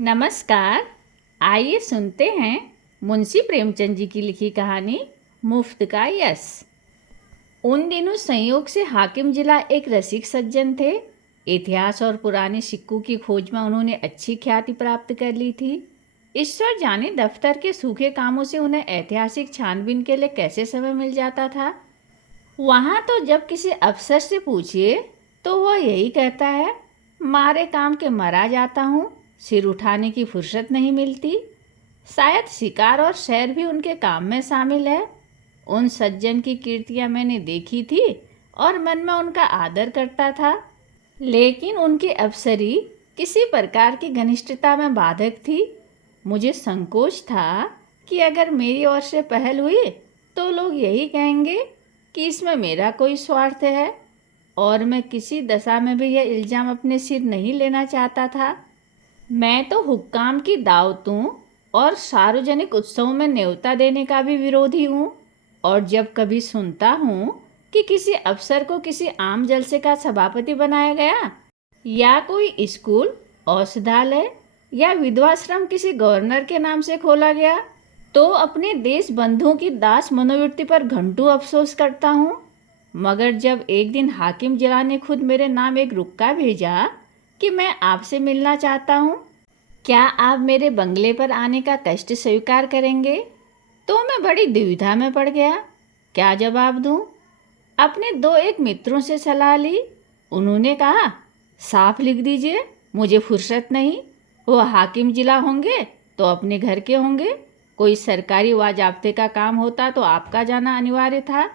नमस्कार। आइए सुनते हैं मुंशी प्रेमचंद जी की लिखी कहानी मुफ्त का यश। उन दिनों संयोग से हाकिम जिला एक रसिक सज्जन थे। इतिहास और पुराने सिक्कों की खोज में उन्होंने अच्छी ख्याति प्राप्त कर ली थी। ईश्वर जाने दफ्तर के सूखे कामों से उन्हें ऐतिहासिक छानबीन के लिए कैसे समय मिल जाता था। वहाँ तो जब किसी अफसर से पूछिए तो वह यही कहता है, मारे काम के मरा जाता हूँ, सिर उठाने की फुर्सत नहीं मिलती। शायद शिकार और सैर भी उनके काम में शामिल है। उन सज्जन की कीर्तियाँ मैंने देखी थी और मन में उनका आदर करता था, लेकिन उनकी अफसरी किसी प्रकार की घनिष्ठता में बाधक थी। मुझे संकोच था कि अगर मेरी ओर से पहल हुई तो लोग यही कहेंगे कि इसमें मेरा कोई स्वार्थ है, और मैं किसी दशा में भी यह इल्ज़ाम अपने सिर नहीं लेना चाहता था। मैं तो हुक्काम की दावतों और सार्वजनिक उत्सवों में न्योता देने का भी विरोधी हूँ, और जब कभी सुनता हूँ कि किसी अफसर को किसी आम जलसे का सभापति बनाया गया, या कोई स्कूल, औषधालय या विधवाश्रम किसी गवर्नर के नाम से खोला गया, तो अपने देश बंधुओं की दास मनोवृत्ति पर घंटों अफसोस करता हूँ। मगर जब एक दिन हाकिम जिला ने खुद मेरे नाम एक रुक्का भेजा कि मैं आपसे मिलना चाहता हूँ, क्या आप मेरे बंगले पर आने का कष्ट स्वीकार करेंगे, तो मैं बड़ी दुविधा में पड़ गया। क्या जवाब दूँ? अपने दो एक मित्रों से सलाह ली। उन्होंने कहा, साफ लिख दीजिए, मुझे फुर्सत नहीं। वो हाकिम जिला होंगे तो अपने घर के होंगे, कोई सरकारी वाजाब्ते का काम होता तो आपका जाना अनिवार्य था,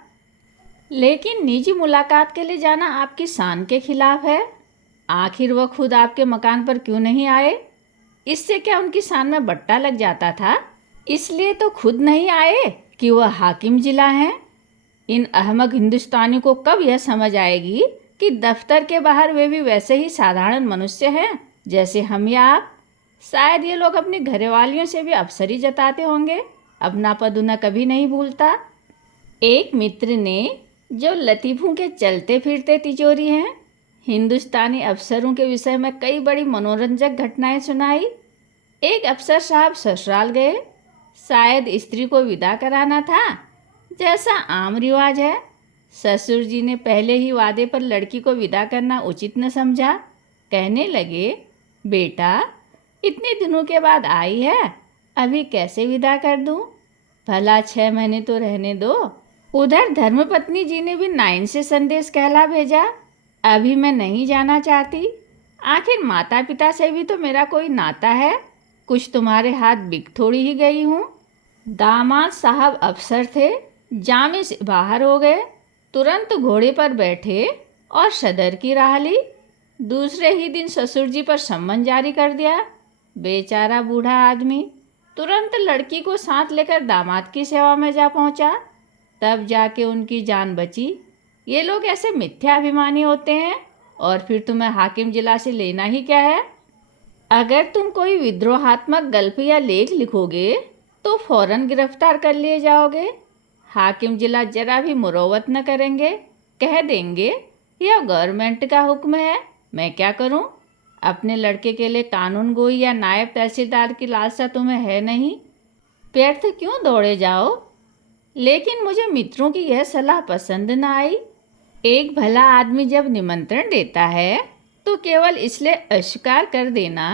लेकिन निजी मुलाकात के लिए जाना आपकी शान के खिलाफ है। आखिर वह खुद आपके मकान पर क्यों नहीं आए? इससे क्या उनकी शान में बट्टा लग जाता था? इसलिए तो खुद नहीं आए कि वह हाकिम जिला हैं। इन अहमक हिंदुस्तानियों को कब यह समझ आएगी कि दफ्तर के बाहर वे भी वैसे ही साधारण मनुष्य हैं जैसे हम या आप। शायद ये लोग अपनी घरवालियों से भी अफसरी जताते होंगे, अपना पद उन्हें कभी नहीं भूलता। एक मित्र ने, जो लतीफ़ों के चलते फिरते तिजोरी हैं, हिंदुस्तानी अफसरों के विषय में कई बड़ी मनोरंजक घटनाएं सुनाई। एक अफसर साहब ससुराल गए, शायद स्त्री को विदा कराना था, जैसा आम रिवाज है। ससुर जी ने पहले ही वादे पर लड़की को विदा करना उचित न समझा। कहने लगे, बेटा इतने दिनों के बाद आई है, अभी कैसे विदा कर दूं? भला 6 महीने तो रहने दो। उधर धर्मपत्नी जी ने भी नाइन से संदेश कहला भेजा, अभी मैं नहीं जाना चाहती। आखिर माता पिता से भी तो मेरा कोई नाता है, कुछ तुम्हारे हाथ बिक थोड़ी ही गई हूँ। दामाद साहब अफसर थे, जामे से बाहर हो गए, तुरंत घोड़े पर बैठे और सदर की राह ली। दूसरे ही दिन ससुर जी पर सम्मन जारी कर दिया। बेचारा बूढ़ा आदमी तुरंत लड़की को साथ लेकर दामाद की सेवा में जा पहुंचा, तब जाके उनकी जान बची। ये लोग ऐसे मिथ्याभिमानी होते हैं, और फिर तुम्हें हाकिम जिला से लेना ही क्या है? अगर तुम कोई विद्रोहात्मक गल्प या लेख लिखोगे तो फौरन गिरफ्तार कर लिए जाओगे। हाकिम जिला जरा भी मुरौवत न करेंगे, कह देंगे यह गवर्नमेंट का हुक्म है, मैं क्या करूं? अपने लड़के के लिए कानून गोई या नायब तहसीलदार की लालसा तुम्हें है नहीं, व्यर्थ क्यों दौड़े जाओ? लेकिन मुझे मित्रों की यह सलाह पसंद न आई। एक भला आदमी जब निमंत्रण देता है तो केवल इसलिए अस्वीकार कर देना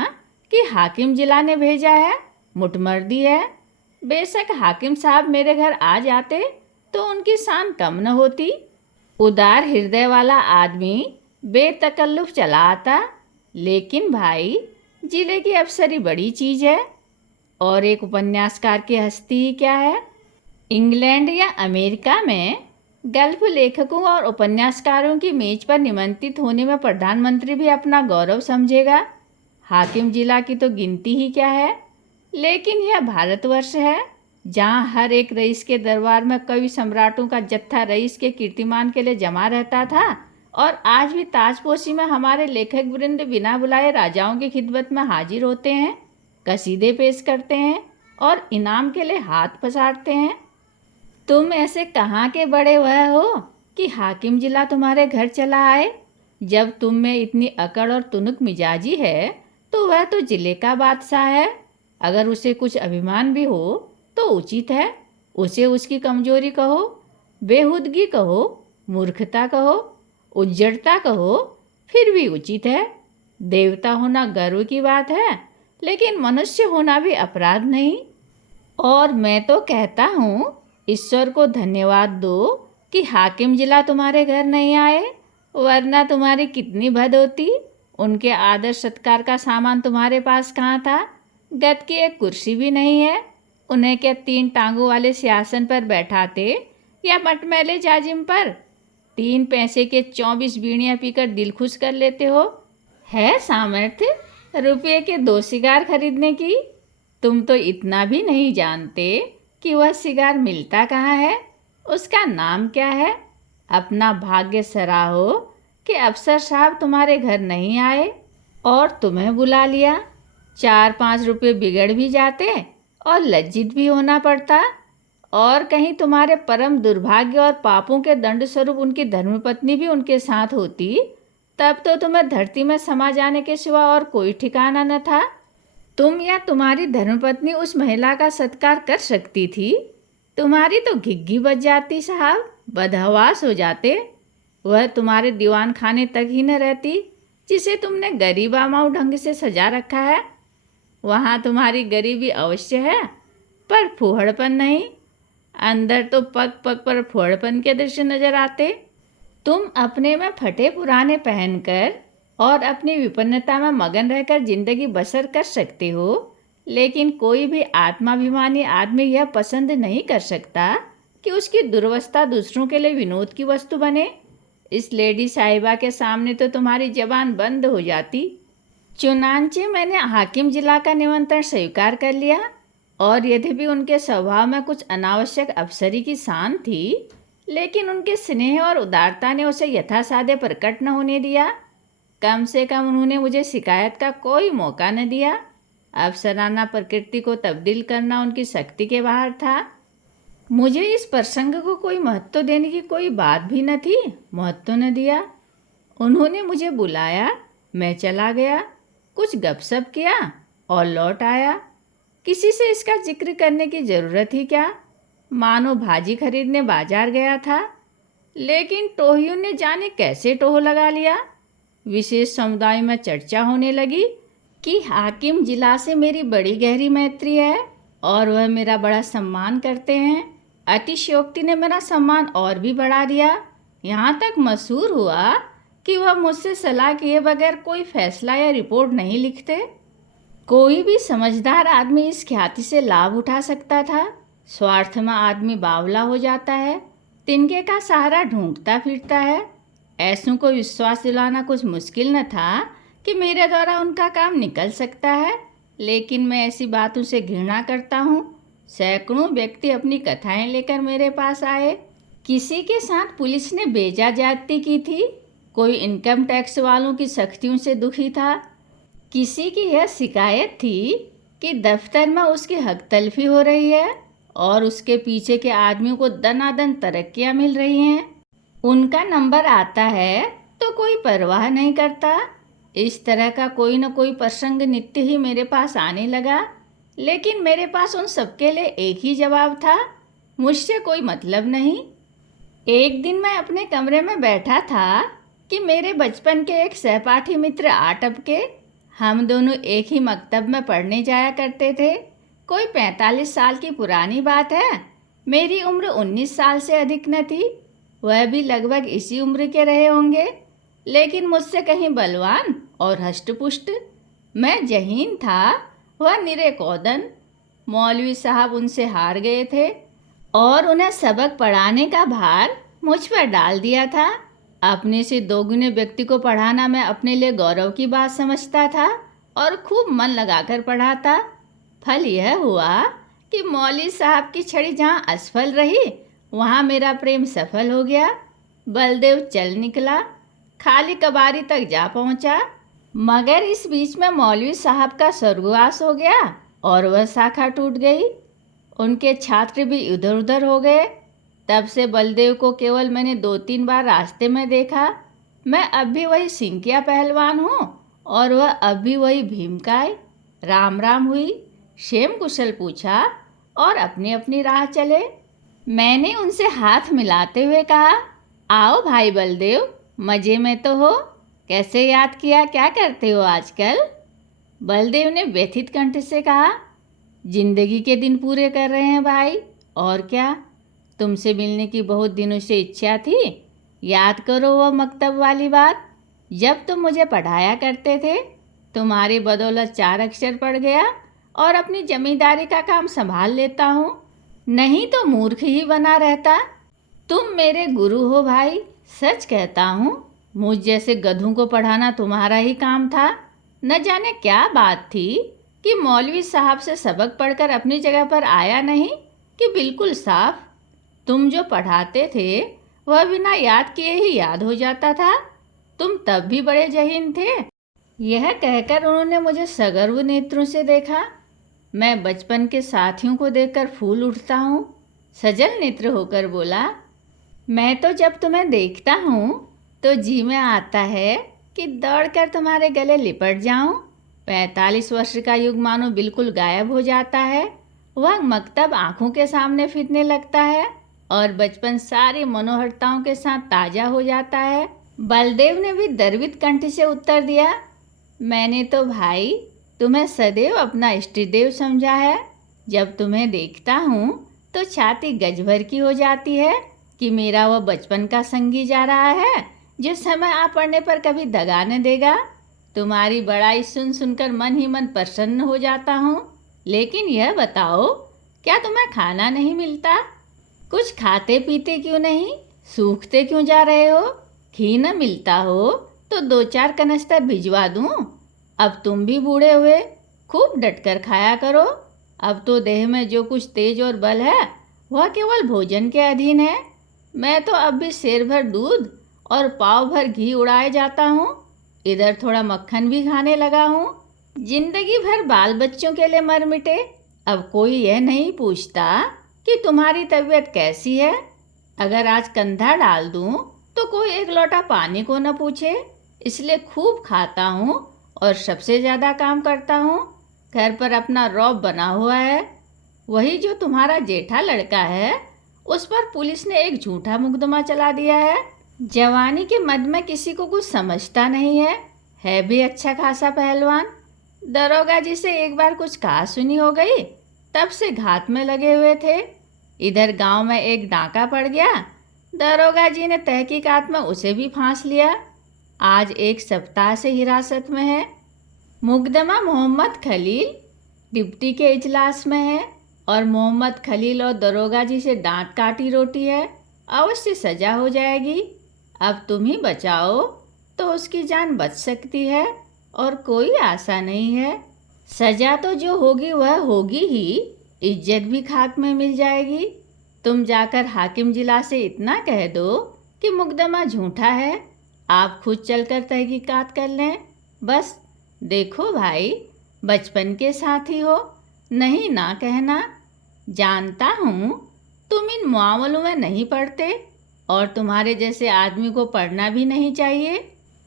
कि हाकिम जिला ने भेजा है, मुटमर्दी है। बेशक हाकिम साहब मेरे घर आ जाते तो उनकी शान कम न होती। उदार हृदय वाला आदमी बेतकल्लुफ चला आता, लेकिन भाई जिले की अफसरी बड़ी चीज़ है, और एक उपन्यासकार की हस्ती ही क्या है। इंग्लैंड या अमेरिका में गल्फ लेखकों और उपन्यासकारों की मेज पर निमंत्रित होने में प्रधानमंत्री भी अपना गौरव समझेगा। हाकिम जिला की तो गिनती ही क्या है। लेकिन यह भारतवर्ष है, जहाँ हर एक रईस के दरबार में कवि सम्राटों का जत्था रईस के कीर्तिमान के लिए जमा रहता था, और आज भी ताजपोशी में हमारे लेखक वृंद बिना बुलाए राजाओं की खिदमत में हाजिर होते हैं, कसीदे पेश करते हैं और इनाम के लिए हाथ पसारते हैं। तुम ऐसे कहाँ के बड़े हुए हो कि हाकिम जिला तुम्हारे घर चला आए? जब तुम में इतनी अकड़ और तुनक मिजाजी है तो वह तो जिले का बादशाह है। अगर उसे कुछ अभिमान भी हो तो उचित है। उसे उसकी कमजोरी कहो, बेहुदगी कहो, मूर्खता कहो, उज्जड़ता कहो, फिर भी उचित है। देवता होना गर्व की बात है, लेकिन मनुष्य होना भी अपराध नहीं। और मैं तो कहता हूँ, ईश्वर को धन्यवाद दो कि हाकिम जिला तुम्हारे घर नहीं आए, वरना तुम्हारी कितनी भद होती। उनके आदर सत्कार का सामान तुम्हारे पास कहाँ था? गद की एक कुर्सी भी नहीं है। उन्हें क्या 3 टांगों वाले सिंहासन पर बैठाते या मटमैले जाजिम पर? 3 पैसे के 24 बीड़ियाँ पीकर दिल खुश कर लेते हो। है सामर्थ्य रुपये के 2 सिगार खरीदने की? तुम तो इतना भी नहीं जानते कि वह सिगार मिलता कहाँ है, उसका नाम क्या है। अपना भाग्य सराहो कि अफसर साहब तुम्हारे घर नहीं आए और तुम्हें बुला लिया। 4-5 रुपये बिगड़ भी जाते और लज्जित भी होना पड़ता। और कहीं तुम्हारे परम दुर्भाग्य और पापों के दंड स्वरूप उनकी धर्मपत्नी भी उनके साथ होती, तब तो तुम्हें धरती में समा जाने के सिवा और कोई ठिकाना न था। तुम या तुम्हारी धर्मपत्नी उस महिला का सत्कार कर सकती थी। तुम्हारी तो घिग्घी बज जाती साहब, बदहवास हो जाते। वह तुम्हारे दीवान खाने तक ही न रहती जिसे तुमने गरीबामाऊ ढंग से सजा रखा है। वहाँ तुम्हारी गरीबी अवश्य है, पर फूहड़पन नहीं। अंदर तो पग पग पर फूहड़पन के दृश्य नजर आते। तुम अपने में फटे पुराने पहनकर और अपनी विपन्नता में मगन रहकर जिंदगी बसर कर सकते हो, लेकिन कोई भी आत्माभिमानी आदमी यह पसंद नहीं कर सकता कि उसकी दुर्वस्था दूसरों के लिए विनोद की वस्तु बने। इस लेडी साहिबा के सामने तो तुम्हारी जबान बंद हो जाती। चुनांचे मैंने हाकिम जिला का निमंत्रण स्वीकार कर लिया, और यद्यपि उनके स्वभाव में कुछ अनावश्यक अफसरी की शान थी, लेकिन उनके स्नेह और उदारता ने उसे यथासाध्य प्रकट न होने दिया। कम से कम उन्होंने मुझे शिकायत का कोई मौका न दिया। अफसराना प्रकृति को तब्दील करना उनकी शक्ति के बाहर था। मुझे इस प्रसंग को कोई महत्व देने की कोई बात भी न थी, महत्व न दिया। उन्होंने मुझे बुलाया, मैं चला गया, कुछ गपशप किया और लौट आया। किसी से इसका जिक्र करने की ज़रूरत ही क्या, मानो भाजी खरीदने बाजार गया था। लेकिन टोहियों ने जाने कैसे टोह लगा लिया। विशेष समुदाय में चर्चा होने लगी कि हाकिम जिला से मेरी बड़ी गहरी मैत्री है और वह मेरा बड़ा सम्मान करते हैं। अतिशयोक्ति ने मेरा सम्मान और भी बढ़ा दिया। यहाँ तक मशहूर हुआ कि वह मुझसे सलाह किए बगैर कोई फैसला या रिपोर्ट नहीं लिखते। कोई भी समझदार आदमी इस ख्याति से लाभ उठा सकता था। स्वार्थ में आदमी बावला हो जाता है, तिनके का सहारा ढूंढता फिरता है। ऐसों को विश्वास दिलाना कुछ मुश्किल न था कि मेरे द्वारा उनका काम निकल सकता है, लेकिन मैं ऐसी बातों से घृणा करता हूँ। सैकड़ों व्यक्ति अपनी कथाएं लेकर मेरे पास आए। किसी के साथ पुलिस ने बेजा ज्यादती की थी, कोई इनकम टैक्स वालों की सख्तियों से दुखी था। किसी की यह शिकायत थी कि दफ्तर में उसकी हक तलफी हो रही है और उसके पीछे के आदमियों को दनादन तरक्कियां मिल रही हैं। उनका नंबर आता है तो कोई परवाह नहीं करता। इस तरह का कोई न कोई प्रसंग नित्य ही मेरे पास आने लगा, लेकिन मेरे पास उन सबके लिए एक ही जवाब था, मुझसे कोई मतलब नहीं। एक दिन मैं अपने कमरे में बैठा था कि मेरे बचपन के एक सहपाठी मित्र आ टपके। हम दोनों एक ही मकतब में पढ़ने जाया करते थे। कोई 45 साल की पुरानी बात है। मेरी उम्र 19 साल से अधिक न थी, वह भी लगभग इसी उम्र के रहे होंगे, लेकिन मुझसे कहीं बलवान और हष्टपुष्ट। मैं जहीन था, वह निरे कौदन। मौलवी साहब उनसे हार गए थे और उन्हें सबक पढ़ाने का भार मुझ पर डाल दिया था। अपने से दोगुने व्यक्ति को पढ़ाना मैं अपने लिए गौरव की बात समझता था और खूब मन लगाकर पढ़ाता। फल यह हुआ कि मौलवी साहब की छड़ी जहाँ असफल रही, वहाँ मेरा प्रेम सफल हो गया। बलदेव चल निकला, खाली कबारी तक जा पहुँचा, मगर इस बीच में मौलवी साहब का स्वर्गवास हो गया और वह शाखा टूट गई। उनके छात्र भी इधर उधर हो गए। तब से बलदेव को केवल मैंने 2-3 बार रास्ते में देखा। मैं अब भी वही सिंकिया पहलवान हूँ और वह अब भी वही भीमकाय। राम राम हुई, क्षेम कुशल पूछा और अपनी अपनी राह चले। मैंने उनसे हाथ मिलाते हुए कहा, आओ भाई बलदेव, मज़े में तो हो? कैसे याद किया, क्या करते हो आजकल? बलदेव ने व्यथित कंठ से कहा, जिंदगी के दिन पूरे कर रहे हैं भाई, और क्या। तुमसे मिलने की बहुत दिनों से इच्छा थी। याद करो वह मकतब वाली बात, जब तुम मुझे पढ़ाया करते थे। तुम्हारी बदौलत 4 अक्षर पढ़ गया और अपनी जमींदारी का काम संभाल लेता हूँ, नहीं तो मूर्ख ही बना रहता। तुम मेरे गुरु हो भाई, सच कहता हूँ। मुझ जैसे गधों को पढ़ाना तुम्हारा ही काम था। न जाने क्या बात थी कि मौलवी साहब से सबक पढ़कर अपनी जगह पर आया नहीं कि बिल्कुल साफ। तुम जो पढ़ाते थे वह बिना याद किए ही याद हो जाता था। तुम तब भी बड़े जहीन थे। यह कहकर उन्होंने मुझे सगर्व नेत्रों से देखा। मैं बचपन के साथियों को देखकर फूल उठता हूँ। सजल नेत्र होकर बोला, मैं तो जब तुम्हें देखता हूँ तो जी में आता है कि दौड़कर तुम्हारे गले लिपट जाऊं। 45 वर्ष का युग मानो बिल्कुल गायब हो जाता है। वह मकतब आंखों के सामने फिरने लगता है और बचपन सारी मनोहरताओं के साथ ताज़ा हो जाता है। बलदेव ने भी गर्वित कंठ से उत्तर दिया, मैंने तो भाई तुम्हें सदैव अपना इष्टदेव समझा है। जब तुम्हें देखता हूँ तो छाती गजभर की हो जाती है कि मेरा वह बचपन का संगी जा रहा है जो समय आ पड़ने पर कभी दगा न देगा। तुम्हारी बड़ाई सुन सुनकर मन ही मन प्रसन्न हो जाता हूँ। लेकिन यह बताओ, क्या तुम्हें खाना नहीं मिलता? कुछ खाते पीते क्यों नहीं? सूखते क्यों जा रहे हो? घी न मिलता हो तो 2-4 कनस्तर भिजवा दूँ। अब तुम भी बूढ़े हुए, खूब डटकर खाया करो। अब तो देह में जो कुछ तेज और बल है वह केवल भोजन के अधीन है। मैं तो अब भी शेर भर दूध और पाव भर घी उड़ाए जाता हूँ। इधर थोड़ा मक्खन भी खाने लगा हूँ। जिंदगी भर बाल बच्चों के लिए मर मिटे। अब कोई यह नहीं पूछता कि तुम्हारी तबीयत कैसी है। अगर आज कंधा डाल दूँ तो कोई एक लोटा पानी को न पूछे। इसलिए खूब खाता हूँ और सबसे ज़्यादा काम करता हूँ। घर पर अपना रौब बना हुआ है। वही जो तुम्हारा जेठा लड़का है, उस पर पुलिस ने एक झूठा मुकदमा चला दिया है। जवानी के मद में किसी को कुछ समझता नहीं है भी अच्छा खासा पहलवान। दरोगा जी से एक बार कुछ कहा सुनी हो गई, तब से घात में लगे हुए थे। इधर गांव में एक डाका पड़ गया, दरोगा जी ने तहकीकात में उसे भी फांस लिया। आज 1 सप्ताह से हिरासत में है। मुकदमा मोहम्मद खलील डिप्टी के इजलास में है और मोहम्मद खलील और दरोगा जी से दांत काटी रोटी है। अवश्य सजा हो जाएगी। अब तुम ही बचाओ तो उसकी जान बच सकती है और कोई आशा नहीं है। सजा तो जो होगी वह होगी ही, इज्जत भी खाक में मिल जाएगी। तुम जाकर हाकिम जिला से इतना कह दो कि मुकदमा झूठा है। आप खुद चलकर तहकीकात कर लें। बस देखो भाई, बचपन के साथी हो, नहीं ना कहना। जानता हूँ तुम इन मामलों में नहीं पढ़ते और तुम्हारे जैसे आदमी को पढ़ना भी नहीं चाहिए।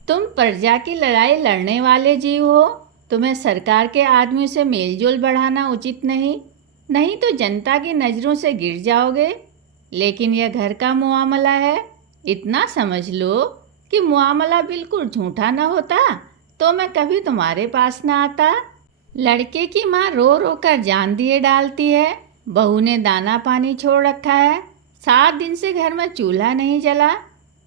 तुम प्रजा की लड़ाई लड़ने वाले जीव हो। तुम्हें सरकार के आदमियों से मेलजोल बढ़ाना उचित नहीं तो जनता की नज़रों से गिर जाओगे। लेकिन यह घर का मुआमला है। इतना समझ लो कि मुआमला बिल्कुल झूठा न होता तो मैं कभी तुम्हारे पास न आता। लड़के की माँ रो रो कर जान दिए डालती है। बहू ने दाना पानी छोड़ रखा है। 7 दिन से घर में चूल्हा नहीं जला।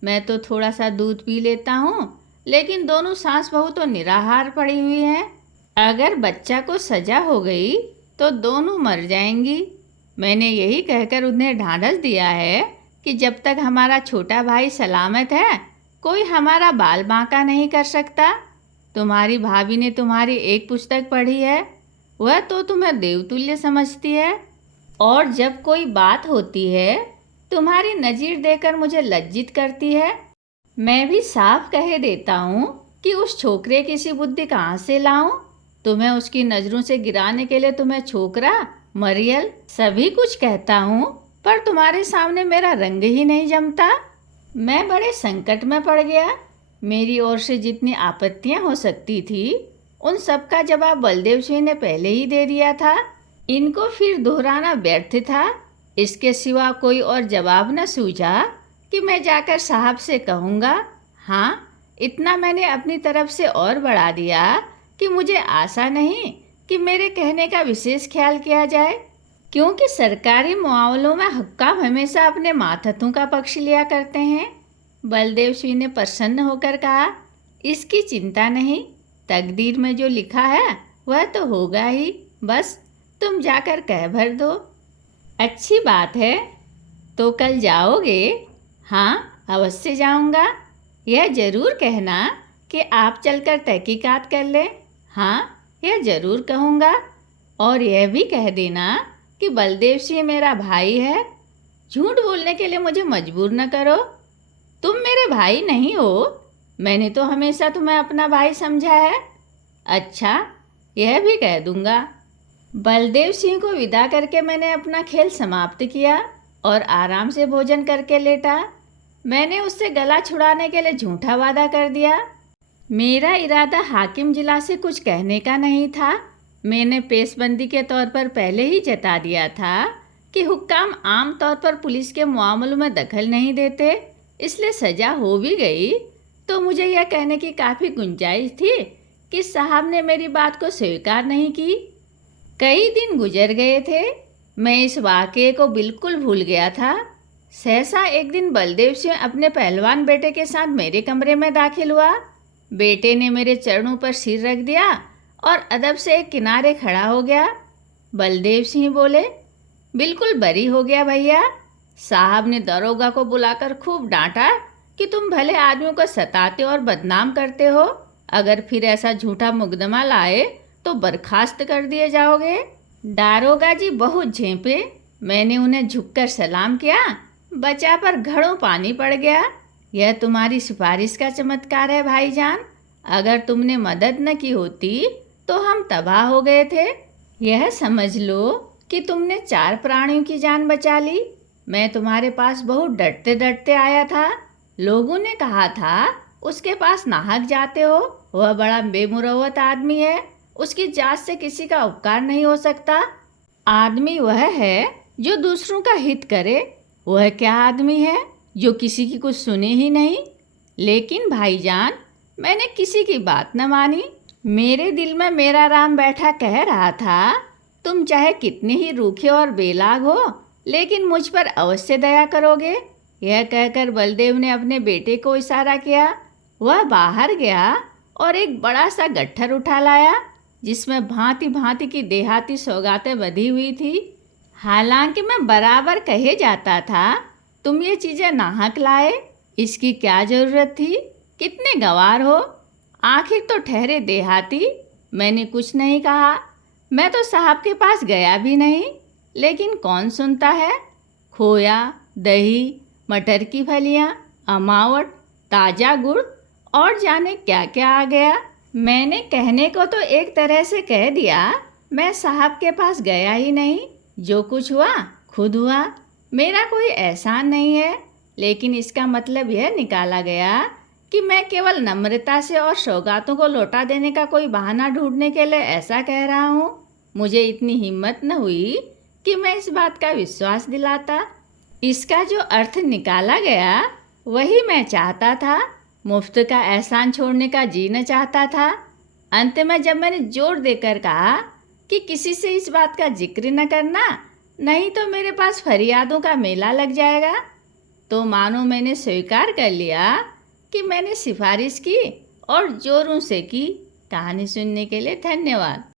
मैं तो थोड़ा सा दूध पी लेता हूँ, लेकिन दोनों सास बहू तो निराहार पड़ी हुई हैं। अगर बच्चा को सजा हो गई तो दोनों मर जाएंगी। मैंने यही कहकर उन्हें ढांढस दिया है कि जब तक हमारा छोटा भाई सलामत है, कोई हमारा बाल बांका नहीं कर सकता। तुम्हारी भाभी ने तुम्हारी एक पुस्तक पढ़ी है, वह तो तुम्हें देवतुल्य समझती है। और जब कोई बात होती है, तुम्हारी नज़ीर देकर मुझे लज्जित करती है। मैं भी साफ कह देता हूँ कि उस छोकरे की सी बुद्धि कहाँ से लाऊं। तुम्हें उसकी नज़रों से गिराने के लिए तुम्हें छोकरा, मरियल सभी कुछ कहता हूँ, पर तुम्हारे सामने मेरा रंग ही नहीं जमता। मैं बड़े संकट में पड़ गया। मेरी ओर से जितनी आपत्तियां हो सकती थी उन सब का जवाब बलदेव सिंह ने पहले ही दे दिया था। इनको फिर दोहराना व्यर्थ था। इसके सिवा कोई और जवाब न सूझा कि मैं जाकर साहब से कहूँगा। हाँ, इतना मैंने अपनी तरफ से और बढ़ा दिया कि मुझे आशा नहीं कि मेरे कहने का विशेष ख्याल किया जाए, क्योंकि सरकारी मामलों में हुक्काम हमेशा अपने मातहतों का पक्ष लिया करते हैं। बलदेव सिंह ने प्रसन्न होकर कहा, इसकी चिंता नहीं, तकदीर में जो लिखा है वह तो होगा ही, बस तुम जाकर कह भर दो। अच्छी बात है, तो कल जाओगे? हाँ, अवश्य जाऊंगा। यह ज़रूर कहना कि आप चलकर तहकीकात कर लें। हाँ, यह ज़रूर कहूँगा। और यह भी कह देना कि बलदेव सिंह मेरा भाई है। झूठ बोलने के लिए मुझे मजबूर न करो। तुम मेरे भाई नहीं हो, मैंने तो हमेशा तुम्हें अपना भाई समझा है। अच्छा, यह भी कह दूंगा। बलदेव सिंह को विदा करके मैंने अपना खेल समाप्त किया और आराम से भोजन करके लेटा। मैंने उससे गला छुड़ाने के लिए झूठा वादा कर दिया। मेरा इरादा हाकिम जिला से कुछ कहने का नहीं था। मैंने पेशबंदी के तौर पर पहले ही जता दिया था कि हुक्काम आम तौर पर पुलिस के मामलों में दखल नहीं देते, इसलिए सज़ा हो भी गई तो मुझे यह कहने की काफ़ी गुंजाइश थी कि साहब ने मेरी बात को स्वीकार नहीं की। कई दिन गुजर गए थे, मैं इस वाक़ये को बिल्कुल भूल गया था। सहसा एक दिन बलदेव सिंह अपने पहलवान बेटे के साथ मेरे कमरे में दाखिल हुआ। बेटे ने मेरे चरणों पर सिर रख दिया और अदब से एक किनारे खड़ा हो गया। बलदेव सिंह बोले, बिल्कुल बरी हो गया भैया। साहब ने दरोगा को बुलाकर खूब डांटा कि तुम भले आदमियों को सताते और बदनाम करते हो, अगर फिर ऐसा झूठा मुकदमा लाए तो बर्खास्त कर दिए जाओगे। दारोगा जी बहुत झेंपे। मैंने उन्हें झुककर सलाम किया। बचा पर घड़ों पानी पड़ गया। यह तुम्हारी सिफारिश का चमत्कार है भाईजान। अगर तुमने मदद न की होती तो हम तबाह हो गए थे। यह समझ लो कि तुमने 4 प्राणियों की जान बचा ली। मैं तुम्हारे पास बहुत डरते डरते आया था। लोगों ने कहा था उसके पास नाहक जाते हो, वह बड़ा बेमुरवत आदमी है, उसकी जात से किसी का उपकार नहीं हो सकता। आदमी वह है जो दूसरों का हित करे। वह क्या आदमी है जो किसी की कुछ सुने ही नहीं। लेकिन भाईजान, मैंने किसी की बात न मानी। मेरे दिल में मेरा राम बैठा कह रहा था, तुम चाहे कितने ही रूखे और बेलाग हो, लेकिन मुझ पर अवश्य दया करोगे। यह कहकर बलदेव ने अपने बेटे को इशारा किया। वह बाहर गया और एक बड़ा सा गट्ठर उठा लाया जिसमें भांति भांति की देहाती सौगातें बंधी हुई थी। हालांकि मैं बराबर कहे जाता था, तुम ये चीज़ें नाहक लाए, इसकी क्या ज़रूरत थी, कितने गंवार हो। आखिर तो ठहरे देहाती। मैंने कुछ नहीं कहा। मैं तो साहब के पास गया भी नहीं, लेकिन कौन सुनता है। खोया, दही, मटर की फलियाँ, अमावट, ताज़ा गुड़ और जाने क्या क्या आ गया। मैंने कहने को तो एक तरह से कह दिया, मैं साहब के पास गया ही नहीं। जो कुछ हुआ खुद हुआ, मेरा कोई एहसान नहीं है। लेकिन इसका मतलब यह निकाला गया कि मैं केवल नम्रता से और सौगातों को लौटा देने का कोई बहाना ढूंढने के लिए ऐसा कह रहा हूँ। मुझे इतनी हिम्मत न हुई कि मैं इस बात का विश्वास दिलाता। इसका जो अर्थ निकाला गया वही मैं चाहता था। मुफ्त का एहसान छोड़ने का जी न चाहता था। अंत में जब मैंने जोर देकर कहा कि किसी से इस बात का जिक्र न करना, नहीं तो मेरे पास फरियादों का मेला लग जाएगा, तो मानो मैंने स्वीकार कर लिया कि मैंने सिफारिश की और जोरों से की। कहानी सुनने के लिए धन्यवाद।